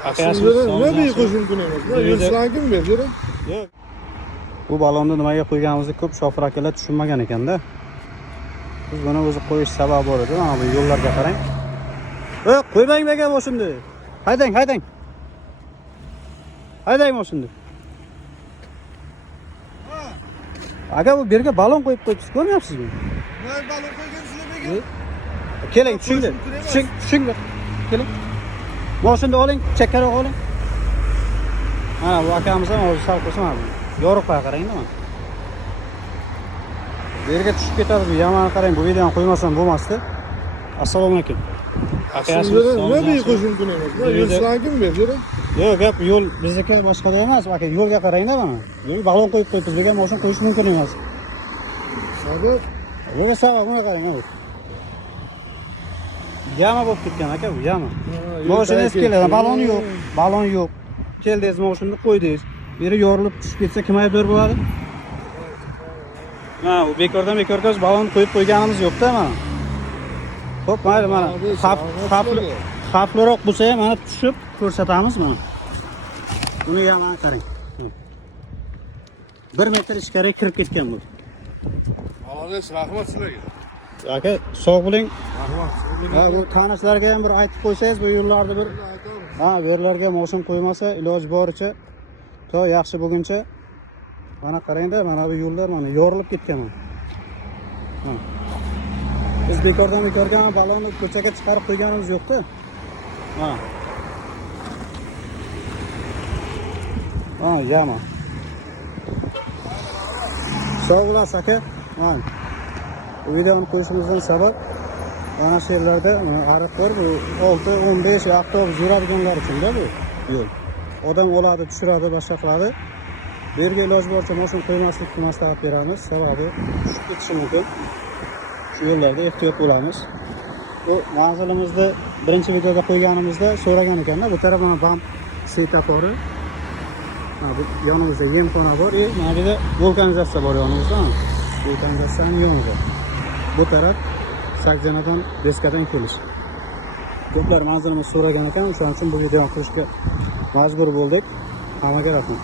Nima qo'yish mumkin emas? Yo'lchilar kim berdi? Yo'q. Bu balonni nimaga qo'yganimizni ko'p shofir akalar tushunmagan ekanda. Biz buni o'zi qo'yish sababi bor edi. Mana bu yo'llarga qarang. Qo'ymang bergan moshindi. Haydang. Haydang moshindi. Aka bu yerga balon qo'yib qo'yibsiz, ko'ryapsizmi? Voy balon qo'ygansizlar bergan. Keling, tushinglar. Keling. Moshindi oling, chekkaroq oling. Mana bu akamiz ham o'zi sal qilsa mana bu. Yorug'qa qarang-da mana. Bu yerga tushib ketadi bu yamani qarang, bu videoni qo'ymasam bo'lmasdi. Assalomu alaykum. Nima qo'yish mumkin emas? Yo'lchilar kim berdi? Yo'q, gap yo'l bizniki boshqada emas. Aka, yo'lga qarang-da mana. Yo'l balon qo'yib qo'yibmiz, degan mashina qo'yish mumkin emas. Sabab? Nima sabab? Buni qarang, mana. Yama bo'lib ketgan aka, bu yama. Mashina keladi, balon yo'q. Keldingiz, mashinani qo'ydingiz. Biri yorilib tushib ketsa kim aybdor bo'ladi? Ha, u bekordan bekorga balon qo'yib qo'yganimiz yo'q-da mana. Xo'p, mayli mana. Xavfliroq bo'lsa ham mana tushib ko'rsatamiz mana. Buni ham mana qarang. 1 metr ichkariga kirib ketgan bu. Hozir rahmat sizlarga. Aka, sog' bo'ling. Rahmat. Ha, bu tanishlarga ham bir aytib qo'ysangiz, bu yo'llarni bir bu yerlarga mashina qo'ymasa, iloji boricha to yaxshi bo'lguncha mana qarangda, mana bu yo'llar mana yorilib ketgan mana. Biz bekordan bekorga balonni ko'chaga chiqarib qo'yganimiz yo'q-da. Yama. Sog' bo'lasiz aka. Bu videoni qo'yishimizdan sabab mana shu yerlarda ariq bor, bu 6-15 avtobus yuradiganlar uchun-da bu yo'l. Odam oladi, tushiradi, boshqa qiladi. Bu yerga iloji boricha mashina qo'ymaslikni maslahat beramiz. Sababi tushib ketishi mumkin. Shu yo'llarda ehtiyot bo'lamiz. Bu manzilimizni birinchi videoda qo'yganimizda so'ragan ekanda, bu taraf mana bam svetofor. Bu yonimizda yemxona bor, mana bu yerda vulkanizatsiya bor yonimizda. Vulkanizatsiyaning yonida. Bu taraf Sakjanadan Deskadan kelish. Ko'plar manzilimizni so'ragan ekan, shuning uchun bu videoni qilishga majbur bo'ldik. Hammaga rahmat.